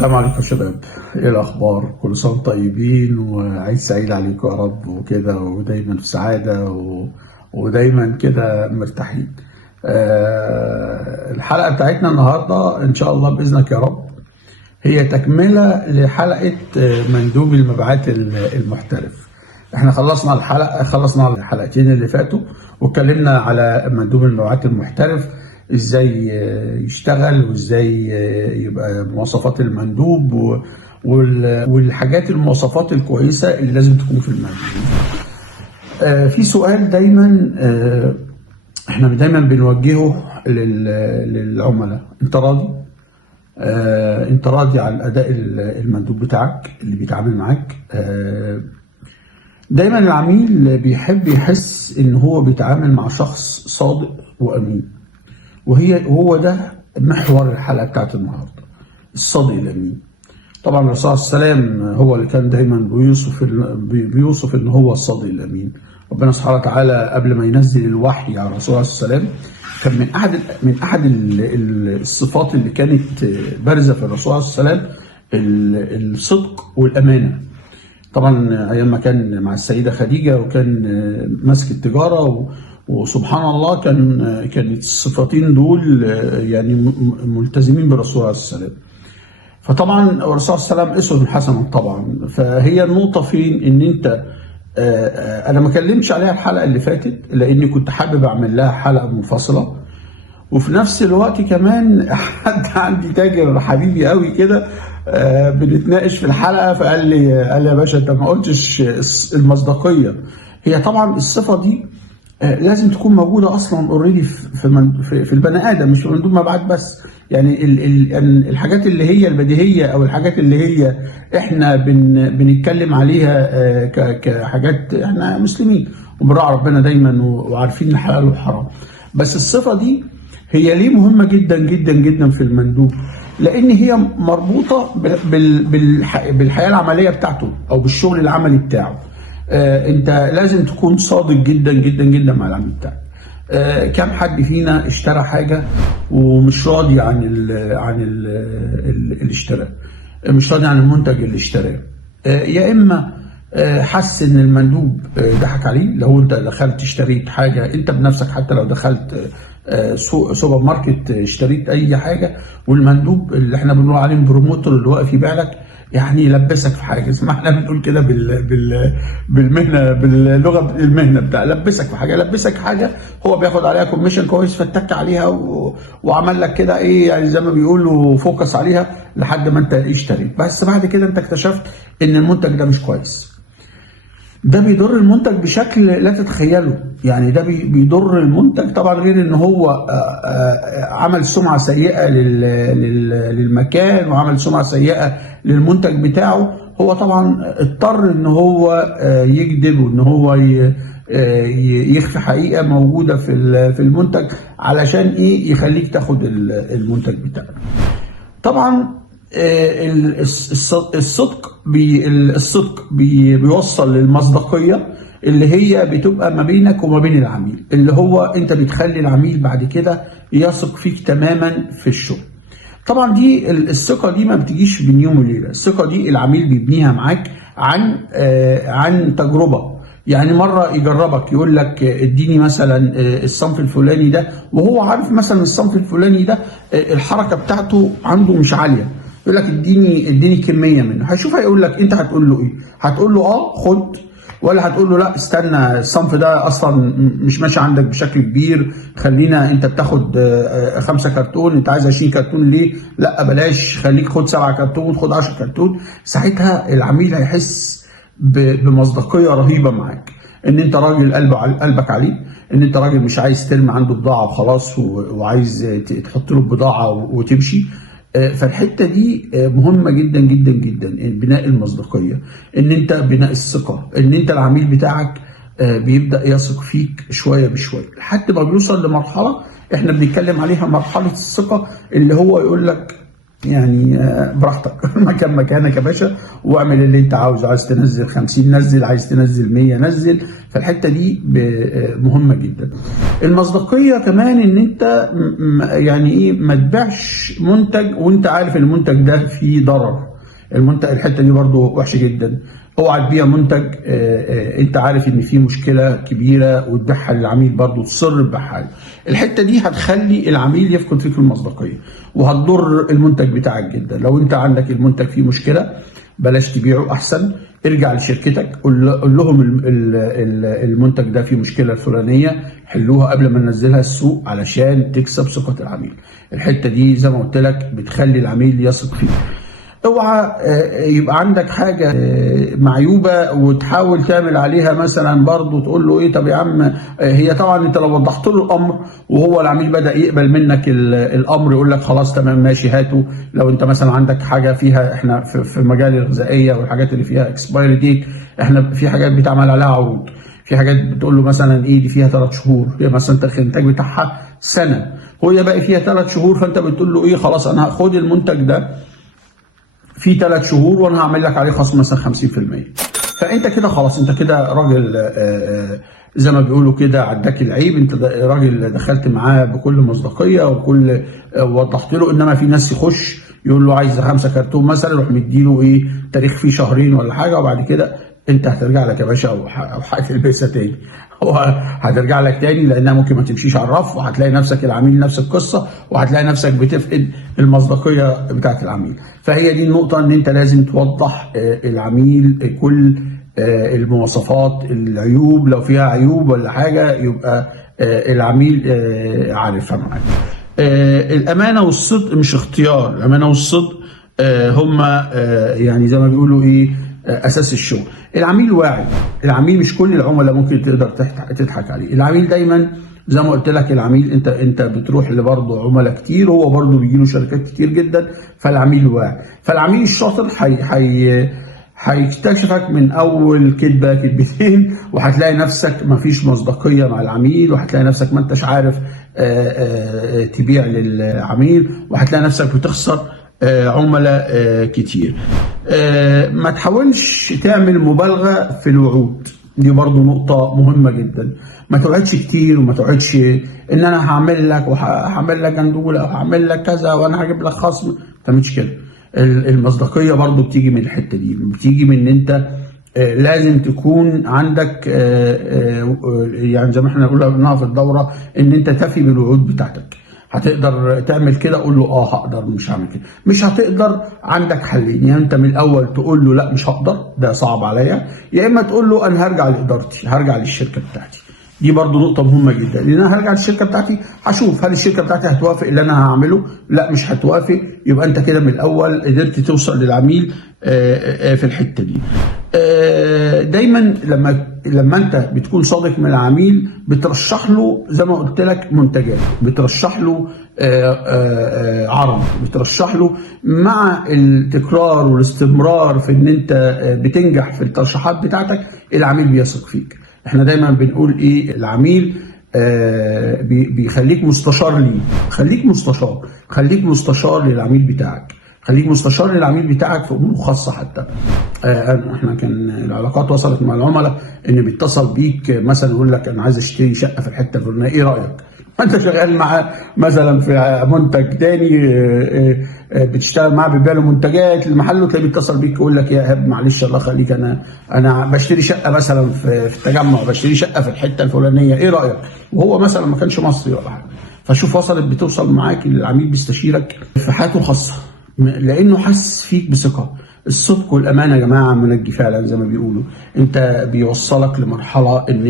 السلام عليكم يا شباب. ايه الاخبار؟ كل سنه وانتم طيبين وعيد سعيد عليكم يا رب وكده، ودايما في سعاده ودايما كده مرتاحين. الحلقه بتاعتنا النهارده ان شاء الله باذنك يا رب هي تكمله لحلقه مندوب المبيعات المحترف. احنا خلصنا الحلقتين اللي فاتوا واتكلمنا على مندوب المبيعات المحترف، ازاي يشتغل وازاي يبقى مواصفات المندوب والحاجات المواصفات الكويسه اللي لازم تكون في المندوب. في سؤال دايما احنا دايما بنوجهه للعملاء: انت راضي؟ انت راضي على الاداء المندوب بتاعك اللي بيتعامل معاك؟ دايما العميل بيحب يحس ان هو بيتعامل مع شخص صادق وامين، وهو ده محور الحلقه بتاعت النهارده، الصادق الامين. طبعا الرسول صلى الله عليه وسلم هو اللي كان دايما بيوصف ان هو الصادق الامين. ربنا سبحانه وتعالى قبل ما ينزل الوحي على الرسول صلى الله عليه وسلم كان من احد الصفات اللي كانت بارزه في الرسول صلى الله عليه وسلم الصدق والامانه. طبعا ايام ما كان مع السيده خديجه وكان ماسك التجاره، وسبحان الله كانت الصفتين دول يعني ملتزمين بالرسول عليه الصلاه والسلام. فطبعا الرسول صلى الله عليه وسلم اسوه حسنا طبعا. فهي النقطه فين؟ ان انت انا ما كلمتش عليها الحلقه اللي فاتت لاني كنت حابب اعمل لها حلقه منفصله، وفي نفس الوقت كمان حد عندي تاجر حبيبي قوي كده بنتناقش في الحلقه فقال لي يا باشا انت ما قلتش المصداقيه. هي طبعا الصفه دي لازم تكون موجوده اصلا اوريدي في البني ادم، مش في مندوب مبيعات بس. يعني الحاجات اللي هي البديهيه او الحاجات اللي هي احنا بنتكلم عليها كحاجات، احنا مسلمين وبنراعي ربنا دايما وعارفين الحلال والحرام. بس الصفه دي هي ليه مهمه جدا جدا جدا في المندوب؟ لان هي مربوطه بالحياه العمليه بتاعته او بالشغل العملي بتاعه. انت لازم تكون صادق جدا جدا جدا مع العميل بتاعك. كم حد فينا اشترى حاجه ومش راضي عن اللي اشتراه، مش راضي عن المنتج اللي اشتراه؟ يا اما حس ان المندوب ضحك عليه. لو انت دخلت اشتريت حاجه انت بنفسك، حتى لو دخلت سوبر ماركت اشتريت اي حاجه والمندوب اللي احنا بنقول عليه بروموتور اللي واقف يبيع لك، يعني يلبسك في حاجه، اسمها احنا بنقول كده بالمهنه، باللغه المهنه بتاع لبسك في حاجه، لبسك حاجه هو بياخد عليها كوميشن كويس فاتك عليها وعمل لك كده ايه، يعني زي ما بيقولوا فوكس عليها لحد ما انت اشتريت. بس بعد كده انت اكتشفت ان المنتج ده مش كويس. ده بيضر المنتج بشكل لا تتخيله. يعني ده بيضر المنتج طبعا، غير ان هو عمل سمعة سيئة للمكان وعمل سمعة سيئة للمنتج بتاعه. هو طبعا اضطر ان هو يكذب وان هو يخفي حقيقة موجودة في المنتج علشان ايه؟ يخليك تاخد المنتج بتاعك. طبعا الصدق بيوصل للمصداقية اللي هي بتبقى ما بينك وما بين العميل، اللي هو انت بتخلي العميل بعد كده يثق فيك تماما في الشغل. طبعا دي الثقة دي ما بتجيش بين يوم وليلة. الثقة دي العميل بيبنيها معاك عن تجربة. يعني مرة يجربك يقول لك اديني مثلا الصنف الفلاني ده، وهو عارف مثلا الصنف الفلاني ده الحركة بتاعته عنده مش عالية، يقول لك اديني كميه منه. هيشوف هيقول لك انت هتقول له ايه؟ هتقول له خد، ولا هتقول له لا استنى الصنف ده اصلا مش ماشي عندك بشكل كبير، خلينا انت بتاخد 5 كرتون، انت عايز 20 كرتون ليه؟ لا بلاش، خليك خد 7 كرتون، خد 10 كرتون. ساعتها العميل هيحس بمصداقيه رهيبه معاك، ان انت راجل قلبك عليه، ان انت راجل مش عايز ترمي عنده بضاعه وخلاص وعايز تحط له البضاعه وتمشي. فالحته دي مهمه جدا جدا جدا، بناء المصداقيه، ان انت بناء الثقه، ان انت العميل بتاعك بيبدا يثق فيك شويه بشويه لحد ما بيوصل لمرحله احنا بنتكلم عليها، مرحله الثقه، اللي هو يقول لك يعني براحتك. مكانك يا باشا، واعمل اللي انت عاوزه. عايز تنزل 50 نزل، عايز تنزل 100 نزل. فالحته دي مهمه جدا. المصداقيه كمان ان انت يعني ايه ما تبيعش منتج وانت عارف ان المنتج ده فيه ضرر. الحته دي برضو وحشه جدا. اوعى تبيع منتج انت عارف ان فيه مشكله كبيره وتبيعها للعميل، برضو تصر ببيعها. الحته دي هتخلي العميل يفقد فيك المصداقيه وهتضر المنتج بتاعك جدا. لو انت عندك المنتج فيه مشكله بلاش تبيعه، احسن ارجع لشركتك قول لهم المنتج ده فيه مشكله الفلانيه، حلوها قبل ما ننزلها السوق علشان تكسب ثقه العميل. الحته دي زي ما قلت لك بتخلي العميل يثق فيك. اوعى يبقى عندك حاجه معيوبه وتحاول تعمل عليها مثلا برضه تقول له ايه طب يا عم. هي طبعا انت لو وضحت له الامر وهو العميل بدا يقبل منك الامر يقول لك خلاص تمام ماشي هاته. لو انت مثلا عندك حاجه فيها، احنا في مجال الغذائيه والحاجات اللي فيها اكسبايري ديت، احنا في حاجات بيتعمل عليها عروض. في حاجات بتقول له مثلا ايه دي فيها 3 شهور، هي مثلا تاريخ الانتاج بتاعها سنه، هو باقي فيها 3 شهور، فانت بتقول له ايه خلاص انا هاخد المنتج ده في 3 شهور وانا هعمل لك عليه خصم مثلا 50%. فانت كده خلاص، انت كده راجل زي ما بيقولوا كده عداك العيب. انت راجل دخلت معاه بكل مصداقيه وكل وضحت له. انما في ناس يخش يقول له عايز 5 كرتون مثلا، يروح مديله ايه تاريخ فيه شهرين ولا حاجه، وبعد كده انت هترجع لك يا باشا او هتلبسها تاني. هو هترجع لك تاني لانها ممكن ما تمشيش على الرف، وهتلاقي نفسك العميل نفس القصه، وهتلاقي نفسك بتفقد المصداقيه بتاعت العميل. فهي دي النقطه، ان انت لازم توضح العميل كل المواصفات، العيوب، لو فيها عيوب ولا حاجه يبقى العميل عارفها معاك. الامانه والصدق مش اختيار، الامانه والصدق هما يعني زي ما بيقولوا ايه اساس الشغل. العميل واعي، العميل مش كل العملاء ممكن تقدر تضحك عليه. العميل دايما زي ما قلت لك، العميل انت بتروح لبرضه عملاء كتير، هو برضه بيجي له شركات كتير جدا، فالعميل واعي. فالعميل الشاطر هيكتشفك من اول كدبه كدبتين، وهتلاقي نفسك مفيش مصداقيه مع العميل، وهتلاقي نفسك ما انتش عارف تبيع للعميل، وهتلاقي نفسك بتخسر عملاء كتير. ما تحاولش تعمل مبالغه في الوعود، دي برضو نقطة مهمة جدا. ما توعدش كتير، وما توعدش ان انا هعمل لك وهعمل لك جندولة وهعمل لك كذا وانا هجيب لك خصم. ما تعملش كده. المصداقية برضو بتيجي من الحتة دي، بتيجي من ان انت لازم تكون عندك يعني زي ما احنا قلنا في الدورة ان انت تفي بالوعود بتاعتك. هتقدر تعمل كده قول له هقدر، مش هعمل كده. مش هتقدر، عندك حلين، يعني انت من الاول تقول له لا مش هقدر ده صعب عليا، يا اما تقول له انا هرجع لادارتي، هرجع للشركه بتاعتي. دي برضو نقطه مهمه جدا، لان انا هرجع للشركه بتاعتي هشوف هل الشركه بتاعتي هتوافق اللي انا هعمله. لا مش هتوافق، يبقى انت كده من الاول قدرت توصل للعميل في الحته دي. دايما لما انت بتكون صادق مع العميل بترشح له زي ما قلت لك منتجات، بترشح له عرض، بترشح له مع التكرار والاستمرار في ان انت بتنجح في الترشيحات بتاعتك، العميل بيثق فيك. احنا دايما بنقول ايه، العميل بيخليك مستشار ليه. خليك مستشار للعميل بتاعك، خليك مستشار للعميل بتاعك في امور خاصه. حتى احنا كان العلاقات وصلت مع العملاء ان بيتصل بيك مثلا يقول لك انا عايز اشتري شقه في الحته الفلانيه، ايه رايك؟ انت شغال معاه مثلا في منتج تاني، بتشتغل معاه بتبيع له منتجات لمحله، تلاقيه بيتصل بيك يقول لك يا ايهاب معلش الله يخليك انا بشتري شقه مثلا في التجمع، بشتري شقه في الحته الفلانيه، ايه رايك؟ وهو مثلا ما كانش مصري ولا حاجه. فشوف وصلت بتوصل معاك العميل بيستشيرك في حياته الخاصه لانه حس فيك بثقه. الصدق والامانه يا جماعه منجي فعلا زي ما بيقولوا. انت بيوصلك لمرحله ان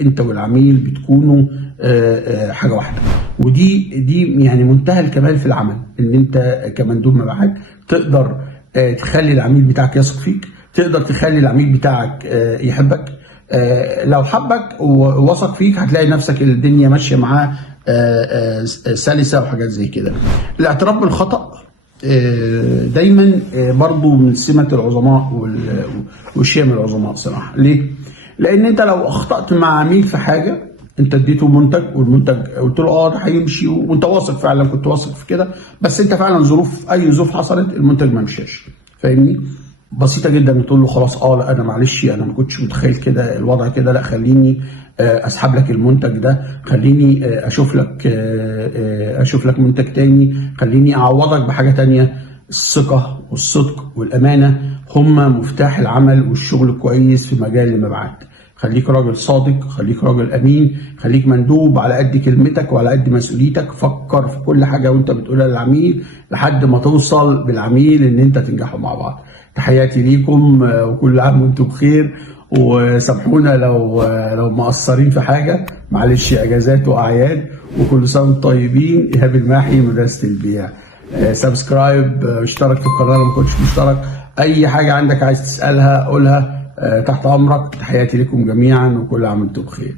انت والعميل بتكونوا حاجه واحده. ودي يعني منتهى الكمال في العمل، ان انت كمندوب مبيعات تقدر تخلي العميل بتاعك يثق فيك، تقدر تخلي العميل بتاعك يحبك. لو حبك ووثق فيك هتلاقي نفسك الدنيا ماشيه معاه سلسه وحاجات زي كده. الاعتراف بالخطأ دايما برضو من سمة العظماء وشيم العظماء صراحة. ليه؟ لأن أنت لو أخطأت مع عميل في حاجة انت اديته منتج، والمنتج قلت له اه ده هيمشي، وانت واثق فعلا، كنت واثق في كده، بس انت فعلا اي ظروف حصلت المنتج ما مشاش، فاهمني؟ بسيطه جدا، تقول له خلاص لا انا معلش انا ما كنتش متخيل كده الوضع كده، لا خليني اسحب لك المنتج ده، خليني اشوف لك منتج تاني، خليني اعوضك بحاجه تانيه. الثقه والصدق والامانه هما مفتاح العمل والشغل كويس في مجال المبيعات. خليك راجل صادق، خليك راجل امين، خليك مندوب على قد كلمتك وعلى قد مسؤوليتك. فكر في كل حاجه وانت بتقولها للعميل لحد ما توصل بالعميل ان انت تنجحوا مع بعض. تحياتي ليكم وكل عام وانتم بخير، وسامحونا لو مقصرين في حاجه، معلش اجازات واعياد، وكل سنه وانتم طيبين. ايهاب الماحي، مدرسه البيع. سبسكرايب، اشترك في القناه لو ما كنتش مشترك. اي حاجه عندك عايز تسالها قولها، تحت امرك. تحياتي لكم جميعا وكل عام وانتم بخير.